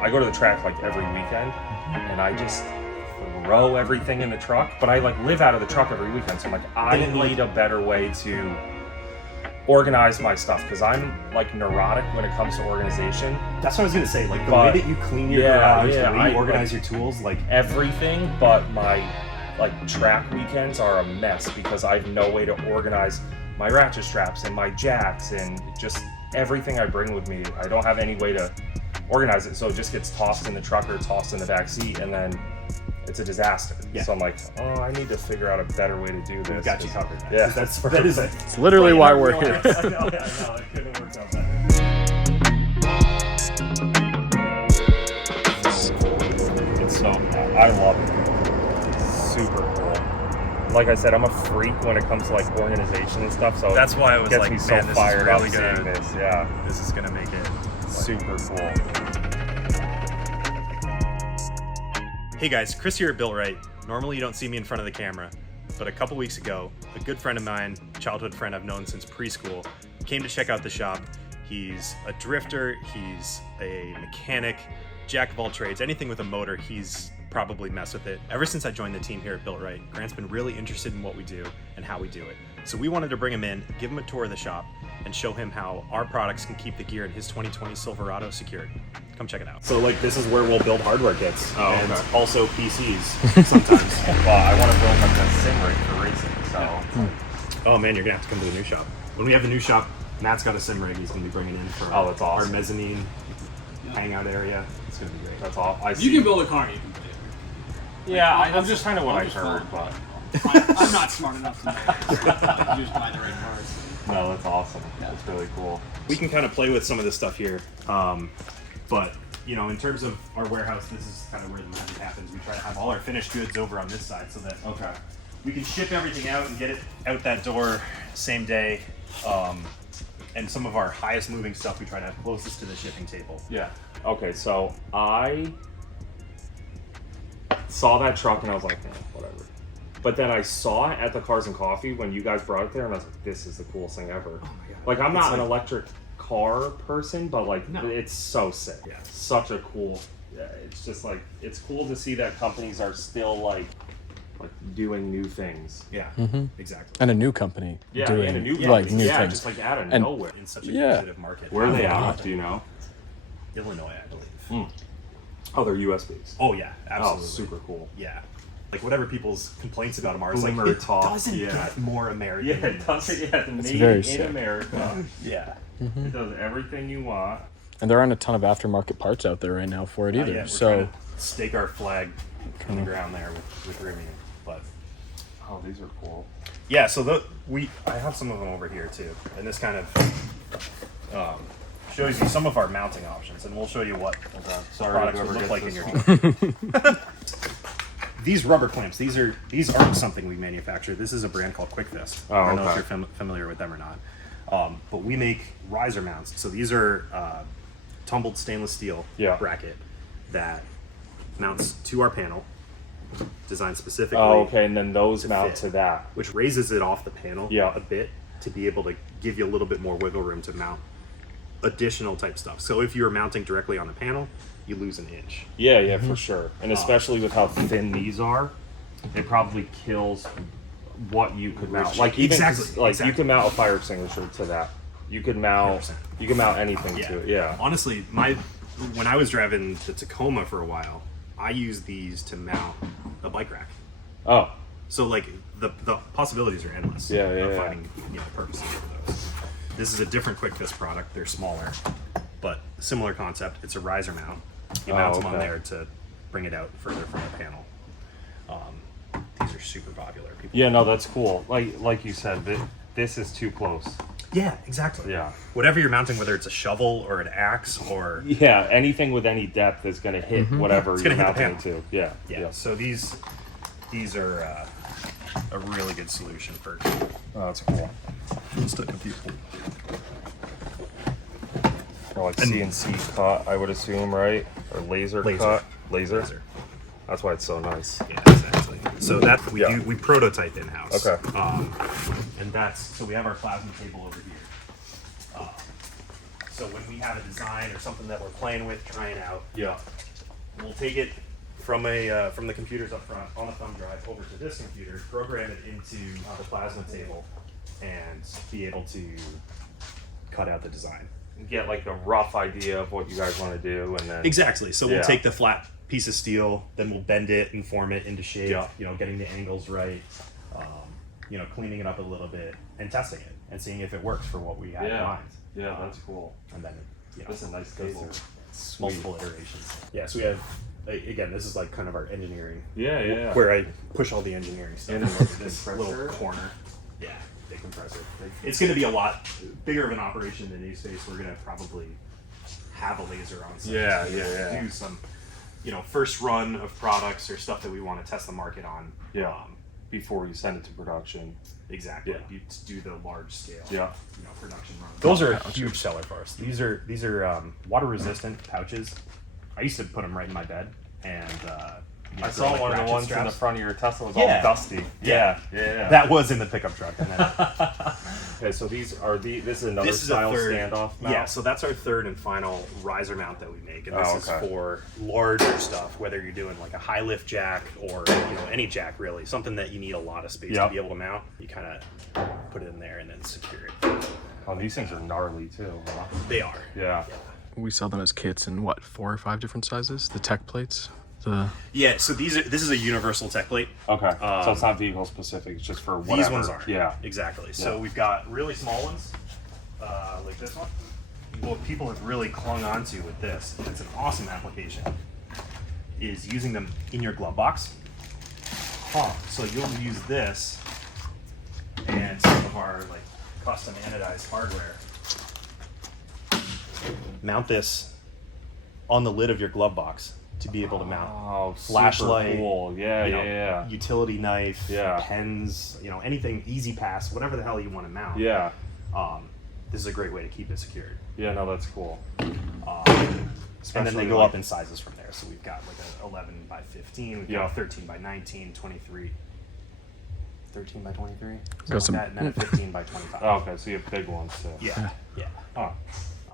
I go to the track like every weekend, and I just throw everything in the truck. But I like live out of the truck every weekend, so I'm like, I need a better way to organize my stuff, because I'm like neurotic when it comes to organization. That's what I was gonna say. Like the way that you clean your garage, the way you organize your tools, like everything. But my like track weekends are a mess because I have no way to organize my ratchet straps and my jacks and just everything I bring with me. I don't have any way to organize it, so it just gets tossed in the truck or tossed in the back seat, and then it's a disaster. Yeah. So I'm like, oh, I need to figure out a better way to do this. We've got you covered. Yeah, that is it. It's literally why we're here. I know, it couldn't have worked out better. It's so, I love it. It's super cool. Like I said, I'm a freak when it comes to like organization and stuff. So that's why I was like, me so man, this fired is really up seeing gonna, this. Yeah, this is gonna make it super cool. Hey guys, Chris here at BuiltRight. Normally you don't see me in front of the camera, but a couple weeks ago, a good friend of mine, childhood friend I've known since preschool, came to check out the shop. He's a drifter, he's a mechanic, jack of all trades, anything with a motor, he's probably messed with it. Ever since I joined the team here at BuiltRight, Grant's been really interested in what we do and how we do it. So we wanted to bring him in, give him a tour of the shop, and show him how our products can keep the gear in his 2020 Silverado secured. Come check it out. So like this is where we'll build hardware kits and okay. also PCs sometimes. Well, I want to build like a sim rig for racing, so. Oh man, you're gonna have to come to the new shop. When we have the new shop, Matt's got a sim rig he's gonna be bringing in for that's awesome. our mezzanine hangout area. It's gonna be great. That's all. You can build a car, you can build it. Yeah, I'm just kind of what I heard, but. I'm not smart enough to know. You just buy the right cars. No, that's awesome. That's really cool. We can kind of play with some of this stuff here, but you know, in terms of our warehouse, this is kind of where the magic happens. We try to have all our finished goods over on this side so that we can ship everything out and get it out that door same day. And some of our highest moving stuff we try to have closest to the shipping table. Yeah. Okay, so I saw that truck and I was like, whatever. But then I saw it at the Cars and Coffee when you guys brought it there, and I was like, this is the coolest thing ever. Oh my God. Like, I'm not an electric car person, but like, it's so sick. Yeah. Such a cool, it's just like, it's cool to see that companies are still like doing new things. Yeah, exactly. And a new company doing and a new like company. new things. Just like out of nowhere. In such a competitive market. Where are they out? Do you know? Illinois, I believe. Oh, they're US based. Oh yeah, absolutely. Oh, super cool. Yeah. Like whatever people's complaints about them are, it's Boomer like it talk. doesn't get more American. Yeah, it doesn't. Yeah, it's made very in sick. America. Yeah. It does everything you want. And there aren't a ton of aftermarket parts out there right now for it either. We're So trying to stake our flag in the ground there with Remy, but oh, these are cool. yeah. So I have some of them over here too, and this kind of shows you some of our mounting options, and we'll show you what products would look like in your truck. These rubber clamps, these aren't something we manufacture. This is a brand called QuickFist. Oh, I don't know if you're familiar with them or not. But we make riser mounts. So these are tumbled stainless steel bracket that mounts to our panel, designed specifically. Oh, okay, and then those mount to that, which raises it off the panel Yeah. a bit to be able to give you a little bit more wiggle room to mount additional type stuff. So if you were mounting directly on the panel, you lose an inch. Yeah, for sure. And especially with how thin these are, it probably kills what you could mount. Like even you can mount a fire extinguisher to that. You could mount 100%. You can mount anything to it. Yeah. Honestly, when I was driving the Tacoma for a while, I used these to mount a bike rack. Oh. So like the possibilities are endless. Yeah. Finding purposes for those. This is a different QuickFist product. They're smaller, but similar concept. It's a riser mount. You mount them on there to bring it out further from the panel. These are super popular. No, that's cool. Like you said, this is too close. Yeah, exactly. Yeah. Whatever you're mounting, whether it's a shovel or an axe or anything with any depth is going to hit whatever you're mounting it to. Yeah. So these are a really good solution for. Oh, that's cool. Just a few. Or like CNC cut, I would assume, right? Or laser cut. Laser. That's why it's so nice. Yeah, exactly. So that we prototype in house. Okay. And so we have our plasma table over here. So when we have a design or something that we're playing with, trying out, Yeah. we'll take it from the computers up front on a thumb drive over to this computer, program it into the plasma table, and be able to cut out the design. Get like a rough idea of what you guys want to do, and then Exactly. So we'll Yeah. take the flat piece of steel, then we'll bend it and form it into shape. Yeah. You know, getting the angles right. You know, cleaning it up a little bit and testing it and seeing if it works for what we had in Yeah. mind. Yeah, that's cool. And then, you know, That's a nice goes table. through multiple iterations. Yeah. So we have, again, this is like kind of our engineering. Yeah, yeah. Where I push all the engineering stuff. And into a this compressor. little corner. Yeah, big compressor. It's going to be a lot bigger of an operation than New-Space. We're going to probably have a laser on site. Yeah, So we're yeah, gonna yeah. Do some, you know, first run of products or stuff that we want to test the market on. Yeah. Before you send it to production. Exactly. Yeah. You do the large scale. Yeah. You know, production runs. Those are a huge seller for us. These are water resistant pouches. I used to put them right in my bed, and you know, I for, saw like, one of the ratchet ones in the straps. front of your Tesla was Yeah. all dusty. Yeah. Yeah. That was in the pickup truck. And then, Okay, so these are this is another this is a style third standoff mount. Yeah, so that's our third and final riser mount that we make, and this Oh, is okay. for larger stuff. Whether you're doing like a high lift jack or you know any jack really, something that you need a lot of space to Yep. be able to mount. You kind of put it in there and then secure it. Oh, these things are gnarly too. Huh? They are. Yeah. We sell them as kits in what, 4 or 5 different sizes? The tech plates? Yeah. So this is a universal tech plate. Okay. So it's not vehicle specific. It's just for whatever. These ones are. Yeah. Exactly. So Yeah. we've got really small ones, like this one. What people have really clung onto with this, and it's an awesome application, is using them in your glove box. So you'll use this and some of our like custom anodized hardware. Mount this on the lid of your glove box to be able to mount Oh, super flashlight, cool. Yeah, you know, yeah, utility knife, Yeah. pens, you know, anything, easy pass, whatever the hell you want to mount. yeah. This is a great way to keep it secured. Yeah, no, that's cool. And then Especially they go like- up in sizes from there. So we've got like a 11 by 15, we've Yeah. got a 13 by 19, 23. 13 by 23? Got Something some- like that, and then a 15 by 25. Oh, okay, so you have big ones too. Yeah, yeah. Oh,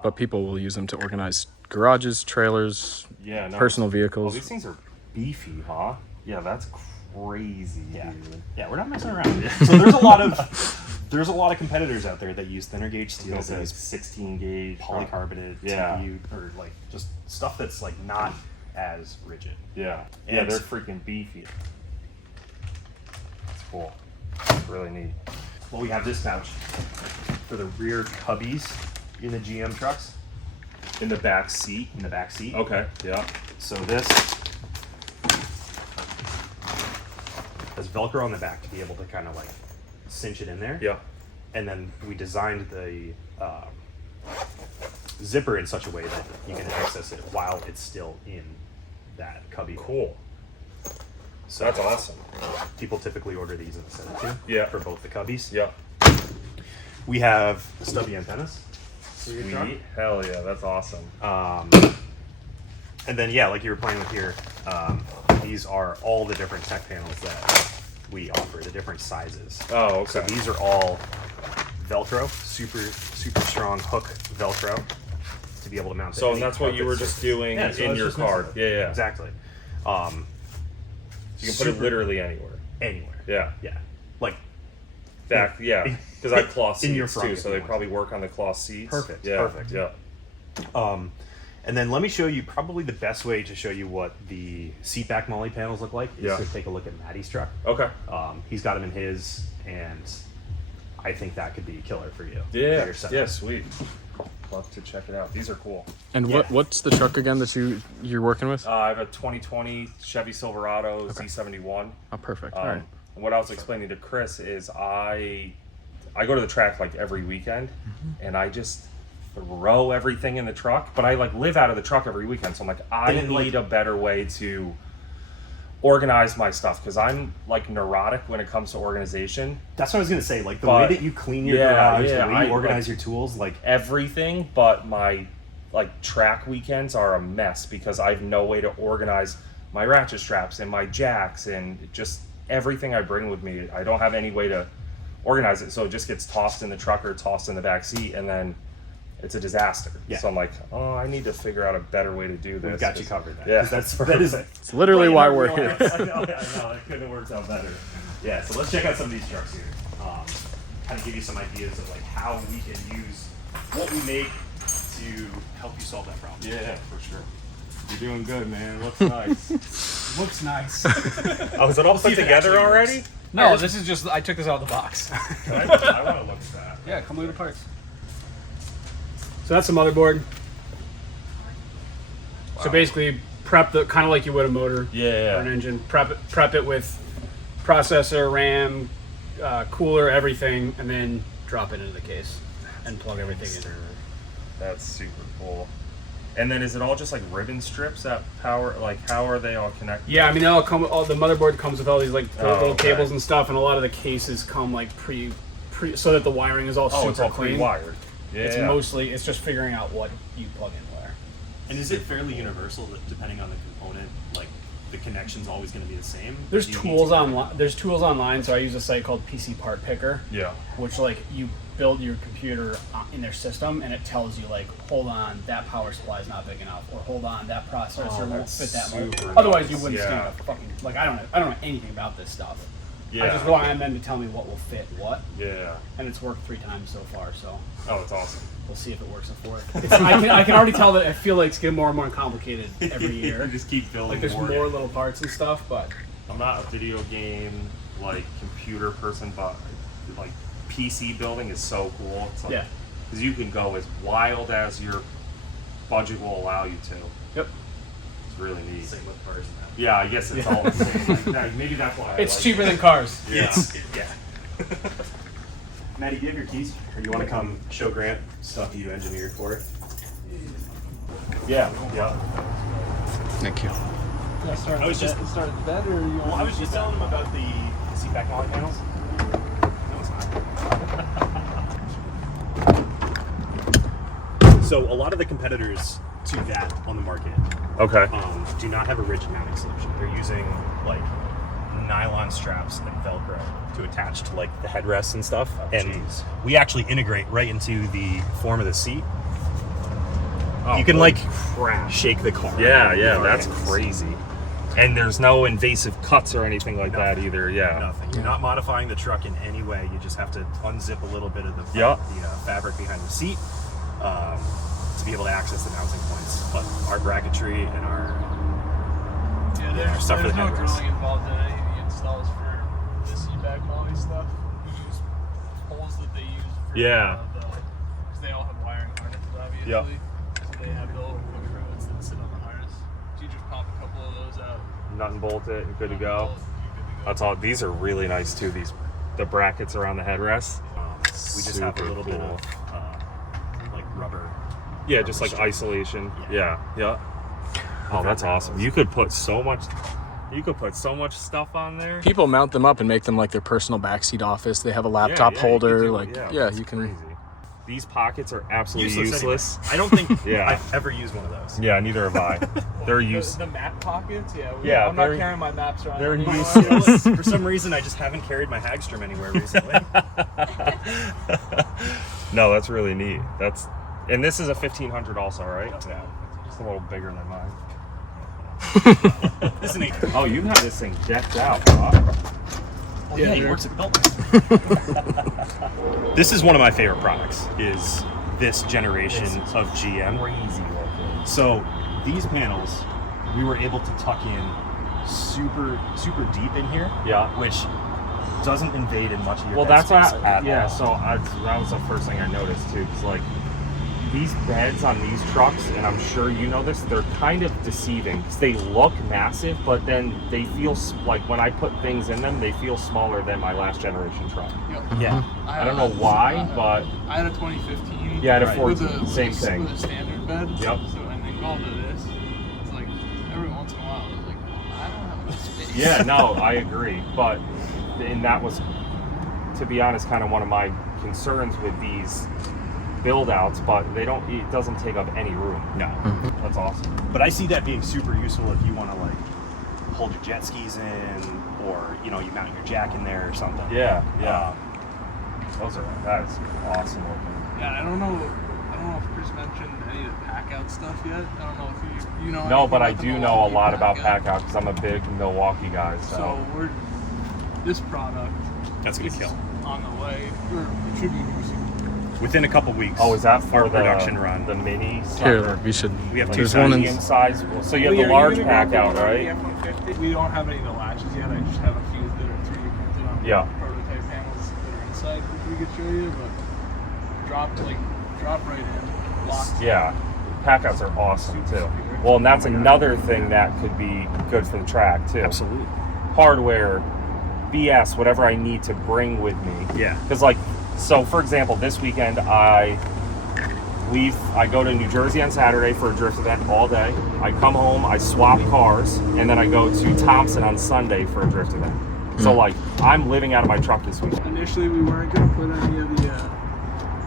But people will use them to organize garages, trailers, yeah, no. personal Oh, vehicles. these things are beefy, huh? Yeah, that's crazy, Yeah. dude. Yeah, we're not messing around. So there's a lot of competitors out there that use thinner gauge steel, This that is use 16 gauge. polycarbonate, Yeah. TPU, or like just stuff that's like not as rigid. Yeah. And Yeah, they're it's- freaking beefy. It's cool. Really neat. Well, we have this pouch for the rear cubbies in the GM trucks In the back seat. in the back seat. Okay. Yeah. So this has Velcro on the back to be able to kind of like cinch it in there. Yeah. And then we designed the zipper in such a way that you can access it while it's still in that cubby. Cool. So that's awesome. People typically order these in a set of 2. Yeah. For both the cubbies. Yeah. We have stubby antennas. for your truck. Sweet. Hell yeah, that's awesome. And then, yeah, like you were playing with here, these are all the different tech panels that we offer, the different sizes. Oh, okay. So these are all Velcro, super strong hook Velcro to be able to mount. to So any that's what you were carpet just surface. doing Yeah, so in that's your just messing car. with it. Yeah, yeah. Exactly. You can put it literally anywhere. Anywhere. Yeah. Yeah. Like Back, yeah. Because I have cloth seats in your front too, if so you they want. probably work on the cloth seats. Perfect, Yeah. perfect. Yeah. And then let me show you probably the best way to show you what the seat back Molle panels look like is Yeah. to take a look at Maddie's truck. Okay. He's got them in his, and I think that could be killer for you. for Yeah. your setup. Yeah. Sweet. Love to check it out. These are cool. And Yeah. what's the truck again that you're working with? I have a 2020 Chevy Silverado Z71. Oh, perfect. All right. What I was explaining to Chris is I go to the track like every weekend, and I just throw everything in the truck. But I like live out of the truck every weekend, so I'm like, I And then, like- need a better way to organize my stuff because I'm like neurotic when it comes to organization. That's what I was gonna say. Like the But- way that you clean your Yeah, garage, yeah, the way I- you organize like- your tools, like Everything, but my like track weekends are a mess because I have no way to organize my ratchet straps and my jacks and just everything I bring with me. I don't have any way to organize it, so it just gets tossed in the truck or tossed in the back seat, and then it's a disaster. Yeah. So I'm like, oh, I need to figure out a better way to do this. We've got you covered. Then. Yeah, 'Cause that is it. It's literally why we're I here. know, it couldn't have worked out better. Yeah, so let's check out some of these trucks here. Kind of give you some ideas of like how we can use what we make to help you solve that problem. Yeah, for sure. You're doing good, man. Looks nice. Looks nice. Oh, is it all See put if it together actually already? works. No, this is just, I took this out of the box. I want to look at that. Yeah, come look at the parts. So that's the motherboard. So basically, prep the kind of like you would a motor or an engine. Prep it with processor, RAM, cooler, everything, and then drop it into the case and plug everything in. That's super cool. And then is it all just like ribbon strips that power? Like, how are they all connected? Yeah, I mean, all the motherboard comes with all these like little okay. cables and stuff, and a lot of the cases come like pre so that the wiring is all super it's all clean. pre-wired. Yeah. It's just figuring out what you plug in where. And is it fairly universal that depending on the component, like the connection's always going to be the same? There's Do you need tools to- online. There's tools online. So I use a site called PC Part Picker, Yeah. which like you build your computer in their system, and it tells you like, hold on, that power supply is not big enough, or hold on, that processor won't that's fit that much. super Otherwise, you nice. wouldn't Yeah. stand a fucking like I don't know anything about this stuff. Yeah. I just rely on them to tell me what will fit what, Yeah. and it's worked 3 times so far. So Oh, it's awesome. we'll see if it works a 4th. I can already tell that I feel like it's getting more and more complicated every year. You just keep building Like there's more. more little parts and stuff, but I'm not a video game like computer person, but like PC building is so cool. It's like, yeah. because you can go as wild as your budget will allow you to. Yep. It's really neat. Same with cars and that. Yeah, I guess it's all the same. Like, maybe that's why. It's I like cheaper it. than cars. Yeah. Yeah. Maddie, do you have your keys? Or you want to come show Grant stuff you engineered for it? Yeah. Yeah. Thank you. I was just start at the bed, or you Well, I was just telling him about the seatback Molle panels. So a lot of the competitors to that on the market Okay. do not have a rigid mounting solution. They're using like nylon straps and Velcro to attach to like the headrests and stuff. And jeez. we actually integrate right into the form of the seat. Oh, You can holy like crap. shake the car. Yeah, yeah, with your that's hands. crazy. And there's no invasive cuts or anything like that either. Yeah. Nothing. You're not modifying the truck in any way. You just have to unzip a little bit of the fabric behind the seat to be able to access the mounting points. But our bracketry and our there's stuff for the no headrest. drilling involved in any of the installs for the seatback Molle stuff. We use holes that they use for Yeah. because they all have wiring harnesses, obviously. Yep. So they have the little hook rivets that sit on the harness. So you just pop a couple of those out. Nut and bolt it, and good to go. bolt, you're good to go. That's all. These are really nice too. The brackets around the headrest. we just have a Super little bit cool. of like rubber. Yeah, just like isolation. Yeah. Yeah. Oh, that's awesome. You could put so much. You could put so much stuff on there. People mount them up and make them like their personal backseat office. They have a laptop Yeah, you could holder. do it. Like, Yeah, yeah, that's you can. crazy. These pockets are absolutely Useless. useless. Anyway. I don't think Yeah. I've ever used one of those. Yeah, neither have I. They're useless. The map pockets, yeah. Yeah, I'm not they're- carrying my maps around. they're anymore. useless. For some reason, I just haven't carried my Hagstrom anywhere recently. No, that's really neat. And this is a 1500 also, right? Yeah. Just a little bigger than mine. This ain't. Oh, you have this thing decked out, huh? Oh, yeah, he works at BuiltRight. This is one of my favorite products. Is this generation of GM? Crazy looking. So these panels, we were able to tuck in super deep in here, Yeah. which doesn't invade in much of your Well, bed that's space what. at Yeah. all. So that was the first thing I noticed too. Cause like these beds on these trucks, and I'm sure you know this, they're kind of deceiving. Cause they look massive, but then they feel like when I put things in them, they feel smaller than my last generation truck. Yep. Yeah. I don't know why, but I had a 2015. yeah, I had a Right. 14, same thing. With a standard bed. Yep. So and then go to this. It's like every once in a while, I was like, well, I don't have enough space. Yeah, no, I agree. But and that was, to be honest, kind of one of my concerns with these build outs, but it doesn't take up any room. No. That's awesome. But I see that being super useful if you want to like hold your jet skis in, or you mount your jack in there or something. Yeah, yeah. That is awesome looking. Yeah, I don't know if Chris mentioned any of the Packout stuff yet. I don't know if you know. No, but I anything do about the know a Milwaukee lot about Packout. Packouts because I'm a big Milwaukee guy. So we're this product. That's gonna is kill. on the way. Or it should be Within a couple weeks. Oh, is that for our the production run? The mini? Here, we should. We have two There's one Medium in. size. So you have the large Packout, right? F-150. We don't have any of the latches yet. I just have a few that are 3D printed on Yeah. prototype panels that are inside, which we could show you. But drop right in. Locked. Yeah. Packouts are awesome too. Well, and that's another thing that could be good for the track too. Absolutely. Hardware, BS, whatever I need to bring with me. Yeah. Because like, so for example, this weekend I go to New Jersey on Saturday for a drift event all day. I come home, I swap cars, and then I go to Thompson on Sunday for a drift event. So like, I'm living out of my truck this week. Initially, we weren't gonna put any of the.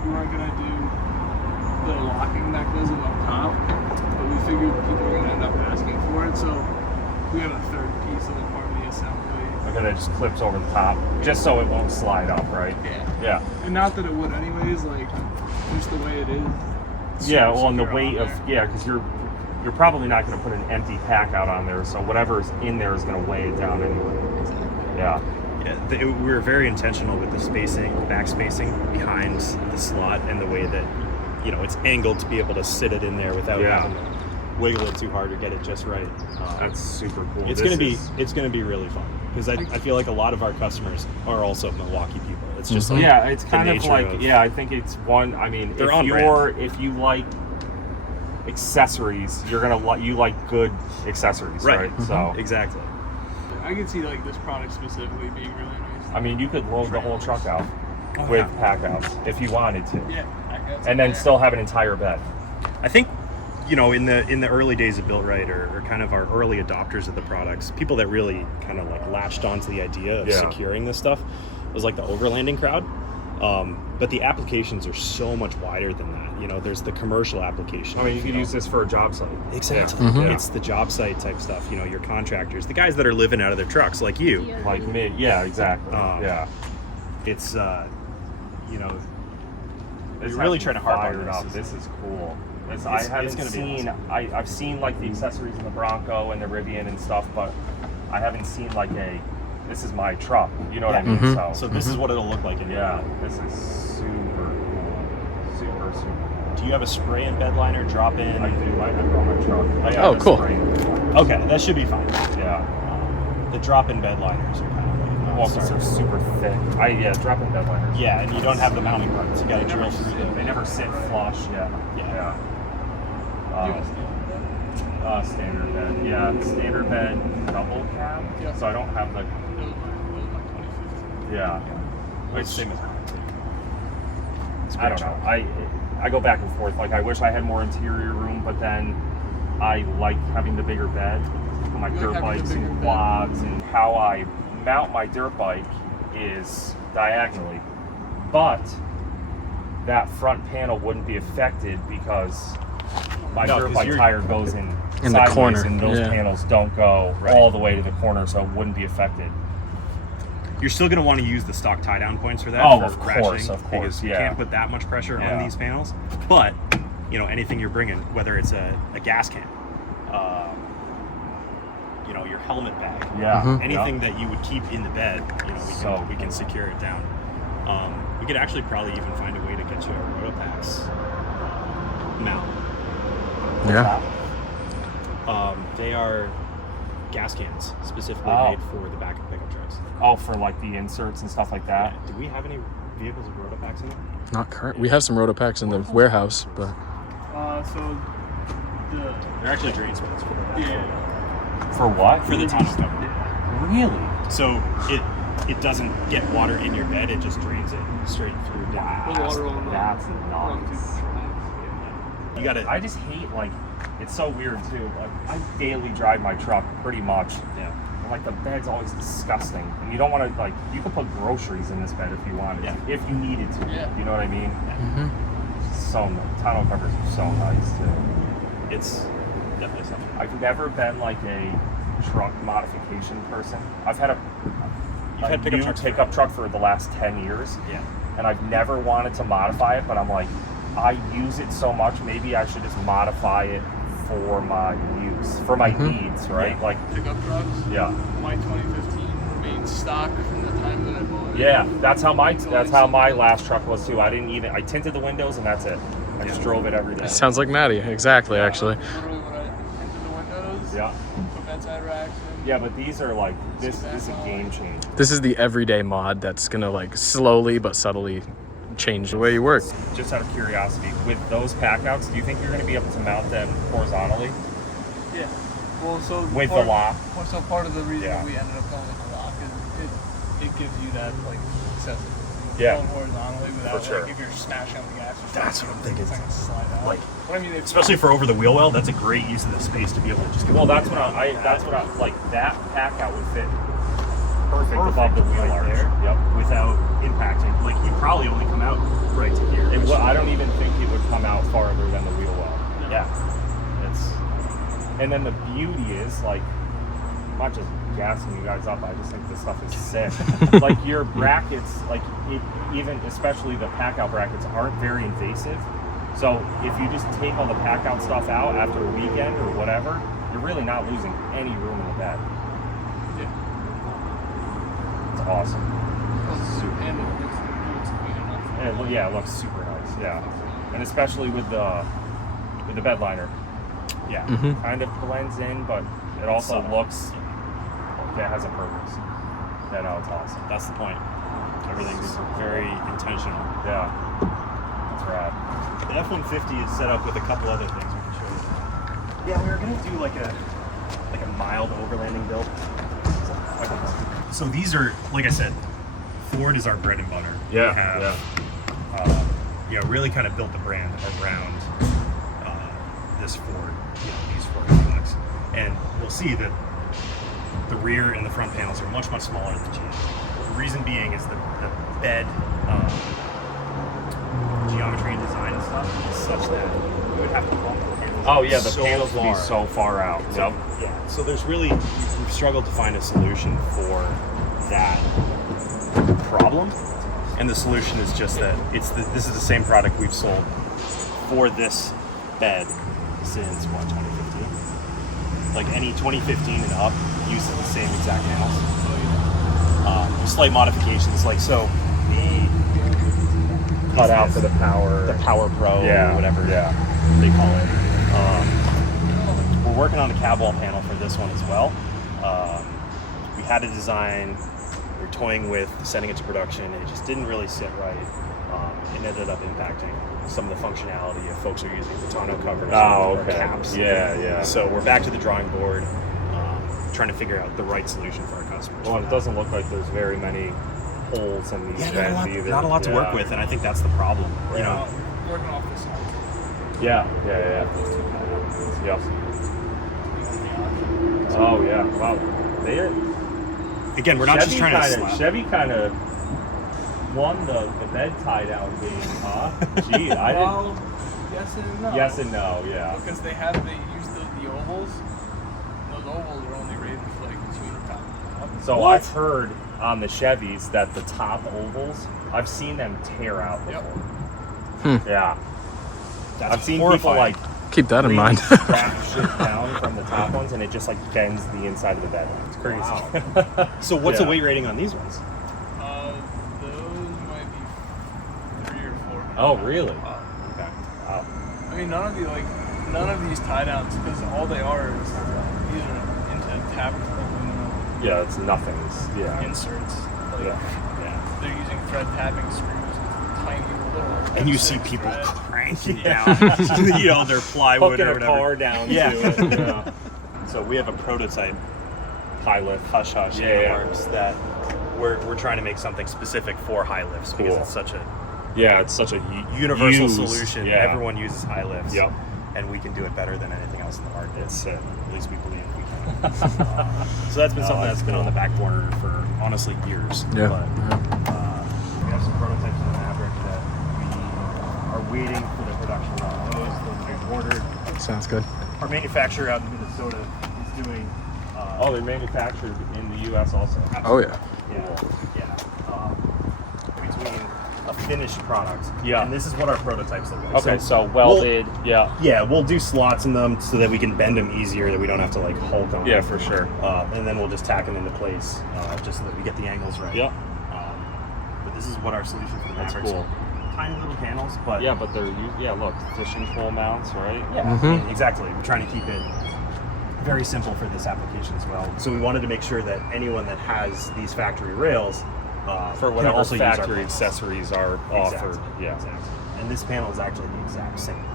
We weren't gonna do the locking mechanism up top, but we figured people were gonna end up asking for it, so we have a third piece of the part of the assembly. Okay, that just clips over the top, just so it won't slide up, right? Yeah. Yeah. And not that it would anyways, like just the way it is. it's Yeah, super well, and the secure weight on of there. because you're probably not going to put an empty pack out on there, so whatever's in there is going to weigh it down anyway. Exactly. Yeah. Yeah, we were very intentional with the spacing, back spacing behind the slot, and the way that it's angled to be able to sit it in there without Yeah. having to wiggle it too hard or get it just right. That's super cool. It's This gonna be really fun because I feel like a lot of our customers are also Milwaukee people. It's just like yeah, it's the kind of nature like of- I think it's one. I mean, They're if on if you like accessories, you're gonna you like good accessories, right? So exactly. I could see like this product specifically being really nice. I mean, you could load the whole truck out with Packouts if you wanted to, Yeah. Packout's and then there. still have an entire bed. I think in the early days of BuiltRight or kind of our early adopters of the products, people that really kind of like latched onto the idea of Yeah. securing this stuff was like the overlanding crowd. But the applications are so much wider than that. There's the commercial application. I mean, you could use this for a job site. Exactly. Yeah. Mhm. It's the job site type stuff. Your contractors, the guys that are living out of their trucks, like you. Like me. Yeah, exactly. Yeah. It's This You're really has trying me to harp on fired this. up. This is cool. I It's haven't gonna be seen. awesome. I've seen like the accessories in the Bronco and the Rivian and stuff, but I haven't seen like this is my truck. You know what I mean? Mhm. So this is what it'll look like in your yeah, bed. this is super cool. Super cool. Do you have a spray in bed liner, drop in? I do. I have it on my truck. I have Oh, a cool. spray. Okay, that should be fine. Yeah. The drop-in bed liners are kind of like Well, because they're super thick. Drop-in bed liners. yeah, and you don't have the mounting parts. You got to drill through them. They never sit flush. Yeah. Yeah. Standard bed. Yeah, standard bed, double cab. Yeah. So I don't have the. That was my 2015. Yeah. Which same as mine too. It's a I great don't truck. know. I go back and forth. Like I wish I had more interior room, but then I like having the bigger bed for my You like dirt having the bikes bigger and bed? quads. And how I mount my dirt bike is diagonally, but that front panel wouldn't be affected because my No, dirt 'cause bike you're- tire goes in In the sideways, corner, and those yeah. panels don't go Right. all the way to the corner, so it wouldn't be affected. You're still going to want to use the stock tie-down points for that. Oh, for of course, ratcheting, of course, because you yeah. can't put that much pressure Yeah. on these panels. But anything you're bringing, whether it's a gas can, your helmet bag, Yeah. Mhm. anything that you would keep in the bed, So we can secure it down. We could actually probably even find a way to get you a Rotopax mount. Yeah. They are gas cans specifically Oh. made for the back of pickup trucks. Oh, for like the inserts and stuff like that. Do we have any vehicles with Rotopax in them? Not current. We have some Rotopacks in the warehouse, but So the They're actually drain spots for For what? the tonneau cover. Really? So it doesn't get water in your bed; it just drains it straight through down. the water will That's run through nuts. the tracks. You got to. I just hate it's so weird too. Like I daily drive my truck pretty much. Yeah. And, like the bed's always disgusting, and you don't want to you could put groceries in this bed if you wanted Yeah. to, if you needed to. Yeah. You know what I mean? Mhm. So tonneau covers are so nice too. It's definitely something. I've never been like a truck modification person. I've had You've had pickup new trucks pickup truck for the last 10 years. Yeah. And I've never wanted to modify it, but I'm like, I use it so much, maybe I should just modify it for my use, for my needs, right? Yeah. Like, Pickup trucks. yeah. My 2015 remains stock from the time that I bought it. Yeah, that's how my last truck was too. I tinted the windows and that's it. I just drove it every day. Sounds like Maddie, exactly, actually. Literally when I tinted the windows. Yeah. Put bedside racks in. Yeah, but these are like, this is a game changer. This is the everyday mod that's gonna like slowly but subtly change the way you work. Just out of curiosity, with those Packouts, do you think you're going to be able to mount them horizontally Yeah. Well, so with the lock? Well, so part of the reason Yeah. we ended up going with the lock is it gives you that like accessibility. Yeah. Going horizontally without For sure. like if you're smashing on the gas. Or That's what I'm thinking. It's not gonna slide out. Like, but I mean, especially for over the wheel well, that's a great use of the space to be able to just go. Well, that's what I like. That Packout would fit perfect above the wheel right arch. there. Yep. Without impacting. Like, he'd probably only come out right to here. I don't even think it would come out farther than the wheel well. Yeah. And then the beauty is, like, I'm not just gassing you guys up, I just think this stuff is sick. Like, your brackets, like, even especially the Packout brackets, aren't very invasive. So if you just take all the Packout stuff out after a weekend or whatever, you're really not losing any room in the bed. It's awesome. and it looks clean enough. And it looks super nice. Yeah, and especially with the bed liner. Yeah, kind of blends in, but it also looks like it has a purpose. Yeah, no, it's awesome. That's the point. Everything's very intentional. Yeah, that's rad. The F-150 is set up with a couple other things we can show you. Yeah, we were gonna do like a mild overlanding build. So these are, like I said, Ford is our bread and butter. Yeah, We have, really kind of built the brand around this Ford, these Ford products. And we'll see that the rear and the front panels are much, much smaller than the G. The reason being is the bed geometry and design and stuff is such that we would have to bump the panels. Oh yeah, the so panels would be far. so far out. So, Yep. yeah. So there's really, we've struggled to find a solution for that problem. And the solution is just that this is the same product we've sold for this bed since 2015. Like any 2015 and up uses the same exact panels. With slight modifications, like so. Cut out for the Power. The Power Pro, Yeah, or whatever they call it. We're working on a cab wall panel for this one as well. We had a design, we were toying with sending it to production, and it just didn't really sit right. It ended up impacting some of the functionality if folks are using the tonneau covers or caps. Yeah. So we're back to the drawing board, trying to figure out the right solution for our customers. Well, it doesn't look like there's very many holes in these beds either. Not a lot to work with, and I think that's the problem. You know, Working off the side. Yeah. Those two Packouts. Yep. The Oh yeah. Wow. They're again, we're not just trying to slap. Chevy kind of won the bed tie down game, huh? Gee, I didn't. Well, yes and no. Yes and no. Yeah. Because they used the ovals. And those ovals are only rated for like 200 pounds. So I've heard on the Chevys that the top ovals, I've seen them tear out before. Yeah. That's I've seen horrifying. people like Keep that in mind. strap shit down from the top ones, and it just like bends the inside of the bed. It's crazy. Wow. So what's the Yeah. weight rating on these ones? Those might be 3 or 4. Oh, really? Okay. Wow. I mean, none of these tie downs, because all they are is these are into tapped aluminum Yeah, it's nothing's. Yeah. inserts. Like, Yeah. they're using thread tapping screws, tiny little. And you see six people thread. cranking down, their plywood Hooking or a whatever. car down Yeah. to it. Yeah. So we have a prototype High lift. hush hush Yeah, in the yeah. works that we're trying to make something specific for high lifts because Cool. it's such a Yeah, it's such a universal used- solution. Yeah. Everyone uses high lifts. Yep. And we can do it better than anything else in the market. It's sick. At least we believe we can. So that's been something that's been on the back burner for honestly years. Yeah. But, we have some prototypes in the Maverick that we are waiting for the production on. Those will be ordered. Sounds good. Our manufacturer out in Minnesota is doing. Oh, they're manufactured in the U.S. also. Oh yeah. Yeah. Between a finished product. Yeah. And this is what our prototypes look like. Okay, so welded. Yeah, we'll do slots in them so that we can bend them easier, that we don't have to like hulk them. Yeah, for sure. And then we'll just tack them into place just so that we get the angles right. Yeah. But this is what our solution for the That's Mavericks cool. are. Tiny little panels, but Yeah, but they're look, fishing pole mounts, right? yeah, exactly. We're trying to keep it very simple for this application as well. So we wanted to make sure that anyone that has these factory rails For can whatever also use our factory panels. accessories are offered. Exactly. Yeah. Exactly. And this panel is actually the exact same. on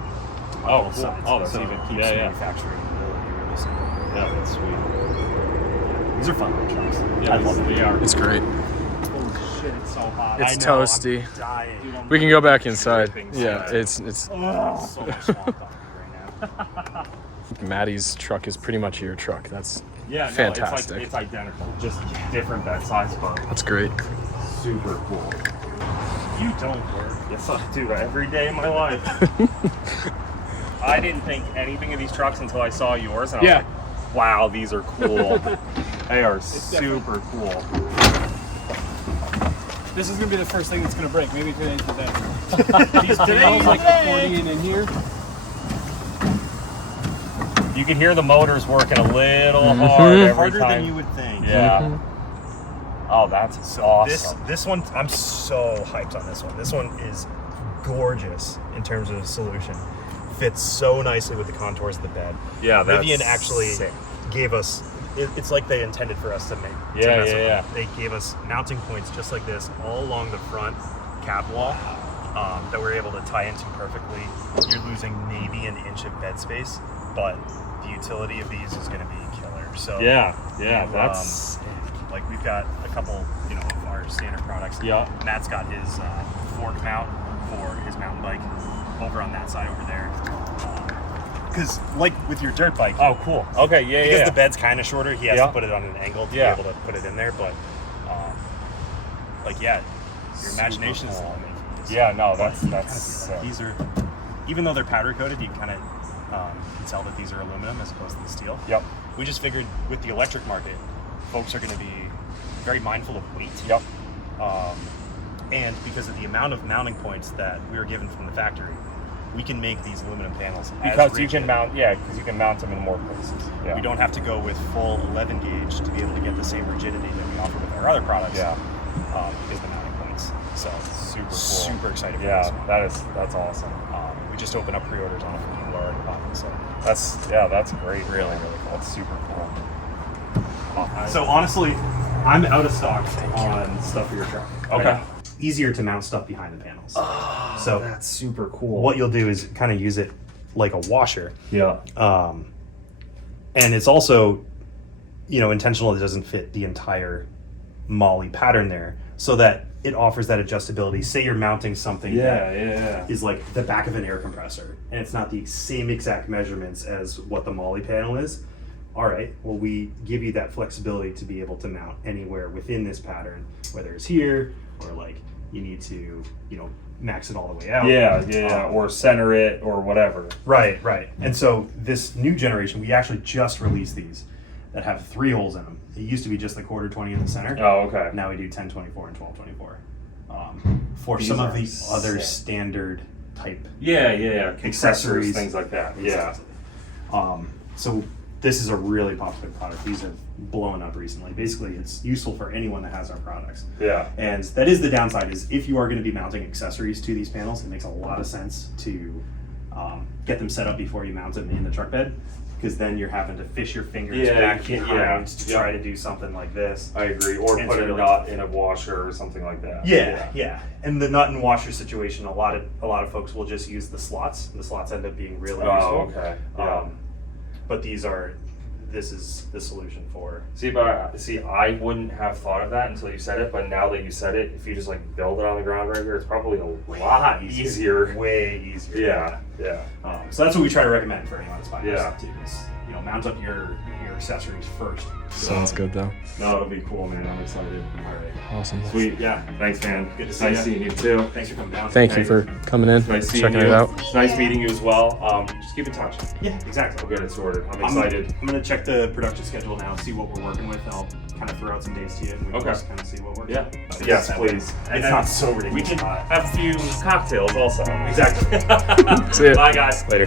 Oh, both cool. sides. Oh, that's so even it keeps yeah. manufacturing ability really simple. Yeah, that's sweet. These are fun little trucks. Yeah, I love them. they are. It's great. Holy shit, it's so hot. It's I know, toasty. I'm dying. Dude, I'm We can go back inside. dripping Yeah, sweat. it's So much swamped on me right now. Maddie's truck is pretty much your truck. That's Yeah, fantastic. No, it's identical, just different bed size, but That's great. super cool. You don't work. Yes, I do every day of my life. I didn't think anything of these trucks until I saw yours, and I was like, wow, these are cool. They are super cool. This is gonna be the first thing that's gonna break. Maybe today's the day. These panels like accordion in here. You can hear the motors working a little hard every Harder time. than you would think. Yeah. Oh, that's awesome. This one, I'm so hyped on this one. This one is gorgeous in terms of solution. Fits so nicely with the contours of the bed. Yeah, that's Vivian actually sick. gave us. It's like they intended for us to make. to Yeah, mess with yeah, them. They gave us mounting points just like this all along the front cap wall that we're able to tie into perfectly. You're losing maybe an inch of bed space, but the utility of these is going to be killer. So Yeah, we've, that's like we've got a couple, of our standard products. Yeah. Matt's got his fork mount for his mountain bike over on that side over there. Because like with your dirt bike, oh, cool. Okay, yeah, because yeah. the bed's kind of shorter, he has Yeah. to put it on an angle to Yeah. be able to put it in there. But your imagination is the limit. Yeah, no, But that's you kinda see sick. that. These are, even though they're powder coated, you kind of can tell that these are aluminum as opposed to the steel. Yep. We just figured with the electric market, folks are going to be very mindful of weight. Yep. And because of the amount of mounting points that we were given from the factory, we can make these aluminum panels Because you can mount them in more places. Yeah. We don't have to go with full 11 gauge to be able to get the same rigidity that we offer with our other products. Yeah. Because of the mounting points. So Super cool. super excited for Yeah, this one. that's awesome. We just opened up pre-orders on it for people already bought it. So That's great. Really, really cool. That's super cool. So honestly, I'm out of stock on stuff for your truck. Okay. Right now. Easier to mount stuff behind the panels. So That's super cool. what you'll do is kind of use it like a washer. Yeah. And it's also, intentional. It doesn't fit the entire Molle pattern there, so that it offers that adjustability. Say you're mounting something that is like the back of an air compressor, and it's not the same exact measurements as what the Molle panel is. All right, well, we give you that flexibility to be able to mount anywhere within this pattern, whether it's here or like you need to, max it all the way out. Yeah. Or center it or whatever. Right. And so this new generation, we actually just released these that have 3 holes in them. It used to be just the 1/4-20 in the center. Oh, okay. Now we do 10-24 and 12-24. For These some of are the other sick. standard type Yeah. Compressors, accessories, things like that. Exactly. So this is a really popular product. These have blown up recently. Basically, it's useful for anyone that has our products. Yeah. And that is the downside, is if you are going to be mounting accessories to these panels, it makes a lot of sense to get them set up before you mount them in the truck bed, because then you're having to fish your fingers back behind to try to do something like this. I agree. Or And put so a really- nut in a washer or something like that. Yeah. And the nut and washer situation, a lot of folks will just use the slots. The slots end up being really useful. Oh, okay. Yeah. But this is the solution for. I wouldn't have thought of that until you said it, but now that you said it, if you just build it on the ground right here, it's probably a lot easier. Way easier. Yeah. So that's what we try to recommend for anyone that's buying Yeah. stuff too. Is mount up your accessories first. Sounds good though. No, it'll be cool, man. I'm excited. All right. Awesome. Sweet. Yeah. Thanks, man. Good to see Nice ya. seeing you too. Thanks for coming down. Thank you for coming in, Nice seeing checking you. it out. It's nice meeting you as well. Just keep in touch. Yeah, exactly. We'll get it sorted. I'm excited. I'm gonna check the production schedule now, see what we're working with, and I'll kind of throw out some days to you, and we can just kind of see what works. Yeah. But Yes, it's- please. It's not so ridiculous. We can hot. have a few cocktails also. Exactly. See ya. Bye, guys. Later.